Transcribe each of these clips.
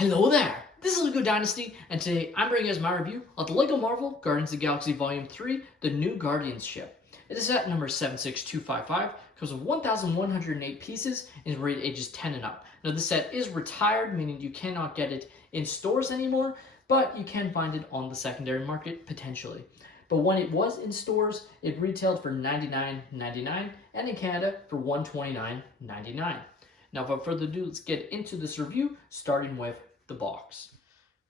Hello there! This is LEGO Dynasty, and today I'm bringing you guys my review of the LEGO Marvel Guardians of the Galaxy Volume 3, The New Guardians Ship. It is set number 76255, comes with 1,108 pieces, and is rated ages 10 and up. Now this set is retired, meaning you cannot get it in stores anymore, but you can find it on the secondary market, potentially. But when it was in stores, it retailed for $99.99, and in Canada for $129.99. Now, without further ado, let's get into this review, starting with the box.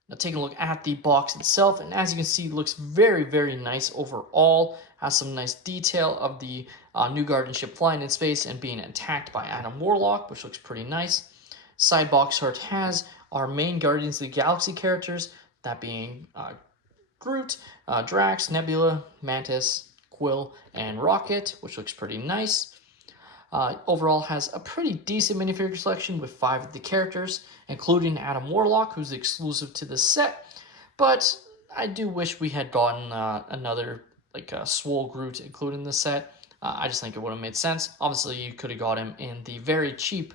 Now, taking a look at the box itself, and as you can see, it looks very, very nice overall. Has some nice detail of the new Guardian ship flying in space and being attacked by Adam Warlock, which looks pretty nice. Side box art has our main Guardians of the Galaxy characters, that being Groot, Drax, Nebula, Mantis, Quill, and Rocket, which looks pretty nice. Overall has a pretty decent minifigure selection with 5 of the characters, including Adam Warlock, who's exclusive to the set. But I do wish we had gotten another Swole Groot included in the set. I just think it would have made sense. Obviously, you could have got him in the very cheap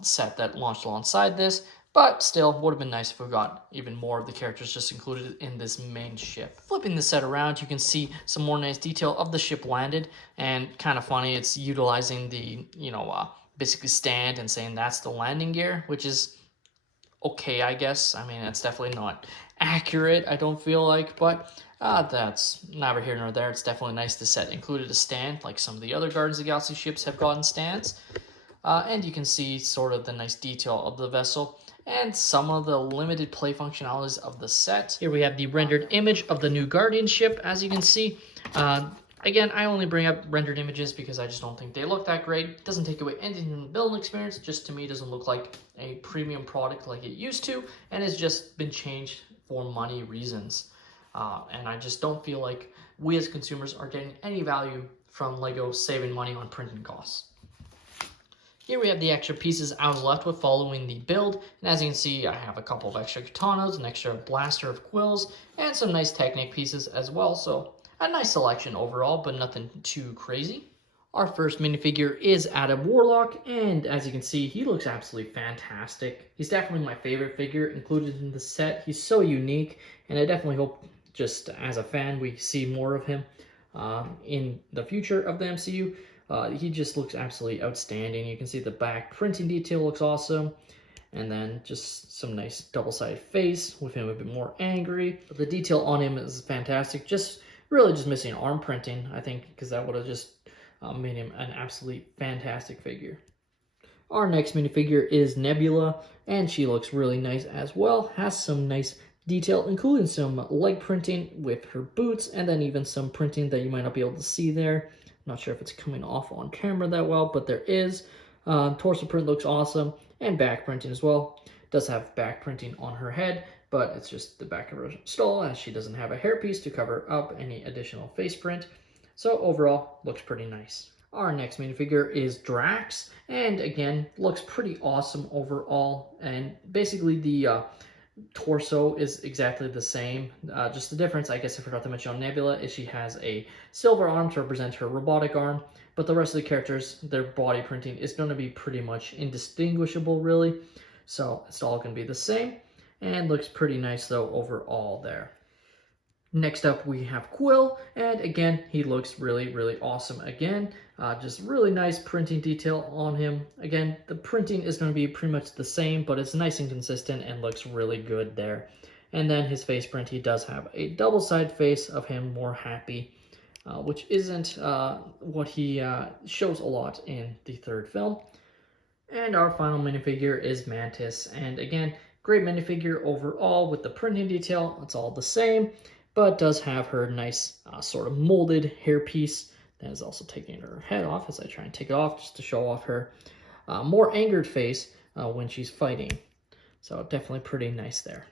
set that launched alongside this, but still, would have been nice if we got even more of the characters just included in this main ship. Flipping the set around, you can see some more nice detail of the ship landed, and kind of funny, it's utilizing the, basically stand and saying that's the landing gear, which is okay, I guess. I mean, it's definitely not accurate, I don't feel like, but that's neither here nor there. It's definitely nice to set included a stand, like some of the other Guardians of the Galaxy ships have gotten stands. And you can see sort of the nice detail of the vessel and some of the limited play functionalities of the set. Here we have the rendered image of the new Guardian ship, as you can see. Again, I only bring up rendered images because I just don't think they look that great. It doesn't take away anything from the building experience, just to me doesn't look like a premium product like it used to, and has just been changed for money reasons. And I just don't feel like we as consumers are getting any value from LEGO saving money on printing costs. Here we have the extra pieces I was left with following the build, and as you can see, I have a couple of extra katanas, an extra blaster of quills, and some nice Technic pieces as well, so a nice selection overall, but nothing too crazy. Our first minifigure is Adam Warlock, and as you can see, he looks absolutely fantastic. He's definitely my favorite figure included in the set. He's so unique, and I definitely hope, just as a fan, we see more of him in the future of the MCU. He just looks absolutely outstanding. You can see the back printing detail looks awesome. And then just some nice double-sided face with him a bit more angry. But the detail on him is fantastic. Really just missing arm printing, I think, because that would have just made him an absolutely fantastic figure. Our next minifigure is Nebula, and she looks really nice as well. Has some nice detail, including some leg printing with her boots, and then even some printing that you might not be able to see there. Not sure if it's coming off on camera that well, but there is. Torso print looks awesome, and back printing as well. Does have back printing on her head, but it's just the back of her skull, as she doesn't have a hairpiece to cover up any additional face print. So overall, looks pretty nice. Our next minifigure is Drax, and again, looks pretty awesome overall. And basically the torso is exactly the same. Just the difference, I guess I forgot to mention on Nebula, is she has a silver arm to represent her robotic arm, but the rest of the characters, their body printing is going to be pretty much indistinguishable, really. So it's all going to be the same, and looks pretty nice though overall there. Next up, we have Quill, and again, he looks really, really awesome again. Just really nice printing detail on him. Again, the printing is going to be pretty much the same, but it's nice and consistent and looks really good there. And then his face print, he does have a double-sided face of him more happy, which isn't what he shows a lot in the third film. And our final minifigure is Mantis, and again, great minifigure overall with the printing detail. It's all the same, but does have her nice sort of molded hairpiece that is also taking her head off as I try and take it off just to show off her more angered face when she's fighting. So definitely pretty nice there.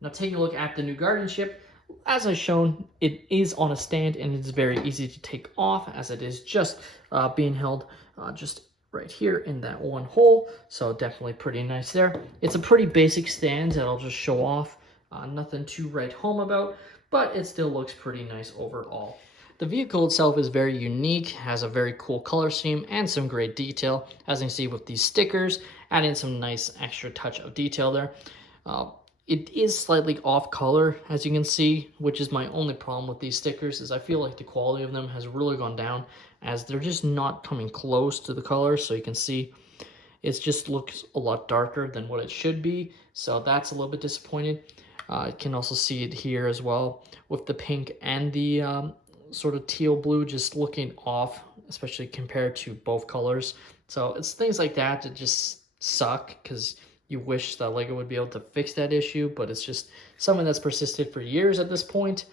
Now taking a look at the new Guardian ship, as I've shown, it is on a stand and it's very easy to take off as it is just being held just right here in that one hole. So definitely pretty nice there. It's a pretty basic stand that I'll just show off. Nothing to write home about, but it still looks pretty nice overall. The vehicle itself is very unique, has a very cool color scheme and some great detail, as you can see with these stickers, adding some nice extra touch of detail there. It is slightly off color, as you can see, which is my only problem with these stickers, is I feel like the quality of them has really gone down, as they're just not coming close to the color. So you can see it just looks a lot darker than what it should be. So that's a little bit disappointing. You can also see it here as well with the pink and the sort of teal blue just looking off, especially compared to both colors. So it's things like that that just suck, because you wish that LEGO would be able to fix that issue, but it's just something that's persisted for years at this point.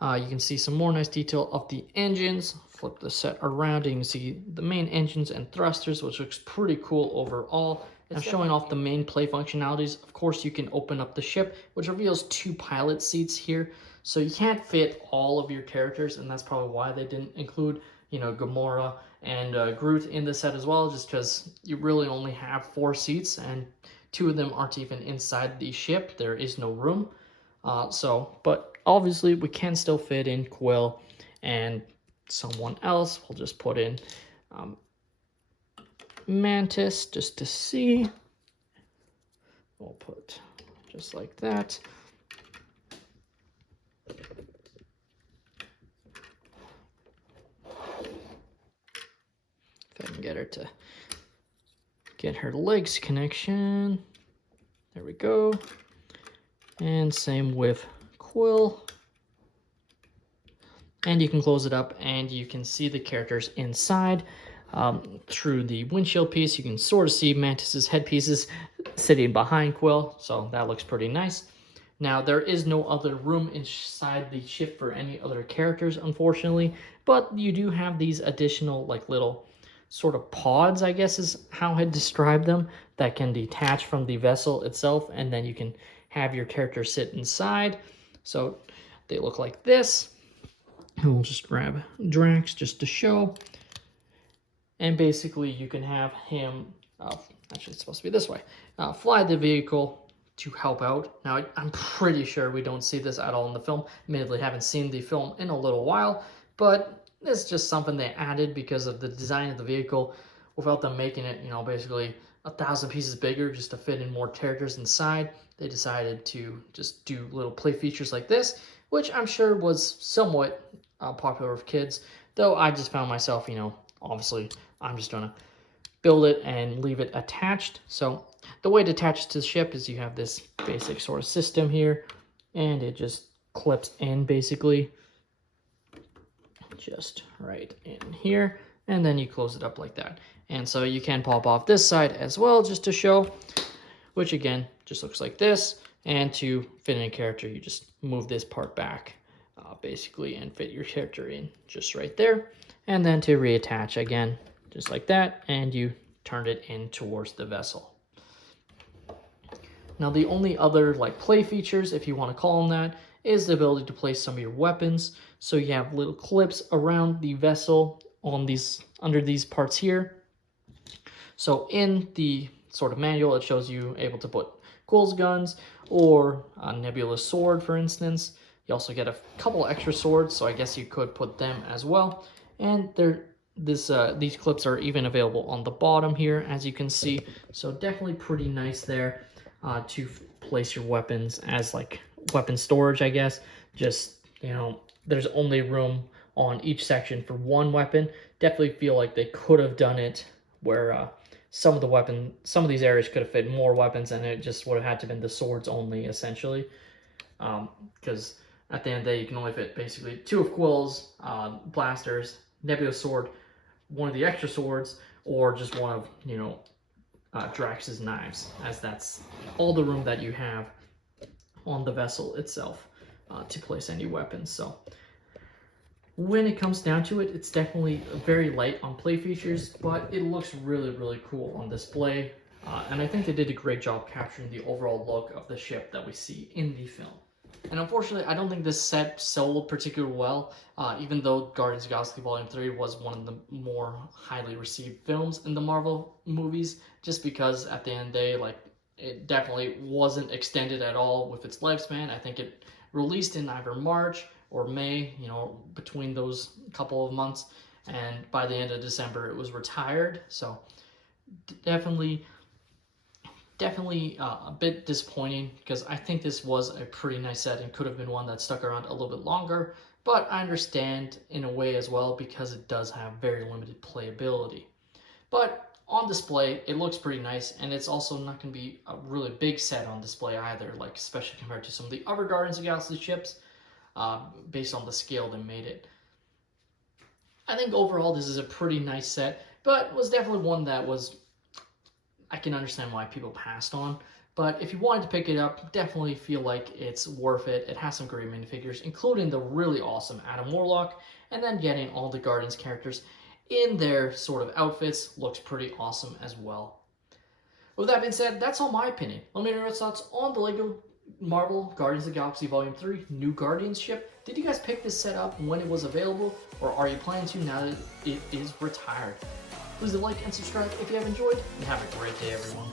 You can see some more nice detail of the engines. Flip the set around and you can see the main engines and thrusters, which looks pretty cool overall. Now showing off the main play functionalities, of course you can open up the ship, which reveals 2 pilot seats here. So you can't fit all of your characters, and that's probably why they didn't include, Gamora and Groot in the set as well, just because you really only have 4 seats, and 2 of them aren't even inside the ship. There is no room. But obviously we can still fit in Quill and someone else. We'll just put in Mantis just to see. We'll put just like that. If I can get her to get her legs connection. There we go. And same with Quill. And you can close it up and you can see the characters inside. Through the windshield piece, you can sort of see Mantis's headpieces sitting behind Quill, so that looks pretty nice. Now, there is no other room inside the ship for any other characters, unfortunately, but you do have these additional, like, little sort of pods, I guess is how I'd describe them, that can detach from the vessel itself, and then you can have your character sit inside. So they look like this. And we'll just grab Drax just to show. And basically you can have him, actually it's supposed to be this way, fly the vehicle to help out. Now, I'm pretty sure we don't see this at all in the film. Admittedly, haven't seen the film in a little while, but it's just something they added because of the design of the vehicle, without them making it, basically 1,000 pieces bigger just to fit in more characters inside. They decided to just do little play features like this, which I'm sure was somewhat popular with kids, though I just found myself, obviously I'm just gonna build it and leave it attached. So the way it attaches to the ship is you have this basic sort of system here, and it just clips in basically just right in here, and then you close it up like that. And so you can pop off this side as well just to show, which again just looks like this. And to fit in a character, you just move this part back basically and fit your character in just right there. And then to reattach again, just like that, and you turn it in towards the vessel. Now, the only other play features, if you want to call them that, is the ability to place some of your weapons. So you have little clips around the vessel on these, under these parts here. So in the sort of manual, it shows you able to put Quill's guns or a Nebula's sword, for instance. You also get a couple extra swords, so I guess you could put them as well. And these clips are even available on the bottom here, as you can see. So definitely pretty nice there to place your weapons as weapon storage, I guess. Just, there's only room on each section for one weapon. Definitely feel like they could have done it where some of these areas could have fit more weapons, and it just would have had to been the swords only, essentially. Because at the end of the day, you can only fit basically 2 of Quill's blasters, Nebula's sword, one of the extra swords, or just one of Drax's knives, as that's all the room that you have on the vessel itself to place any weapons. So when it comes down to it, it's definitely very light on play features, but it looks really, really cool on display. And I think they did a great job capturing the overall look of the ship that we see in the film. And unfortunately, I don't think this set sold particularly well, even though Guardians of the Galaxy Volume 3 was one of the more highly received films in the Marvel movies, just because at the end of the day, it definitely wasn't extended at all with its lifespan. I think it released in either March or May, between those couple of months, and by the end of December, it was retired. So definitely definitely a bit disappointing because I think this was a pretty nice set and could have been one that stuck around a little bit longer, but I understand in a way as well because it does have very limited playability. But on display, it looks pretty nice, and it's also not going to be a really big set on display either, like especially compared to some of the other Guardians of the Galaxy ships, based on the scale they made it. I think overall this is a pretty nice set, but was definitely one that was, I can understand why people passed on. But if you wanted to pick it up, definitely feel like it's worth it. It has some great minifigures, including the really awesome Adam Warlock, and then getting all the Guardians characters in their sort of outfits looks pretty awesome as well. With that being said, that's all my opinion. Let me know your thoughts on the LEGO Marvel Guardians of the Galaxy Volume 3 New Guardians ship. Did you guys pick this set up when it was available, or are you planning to now that it is retired? Please like and subscribe if you have enjoyed, and have a great day, everyone.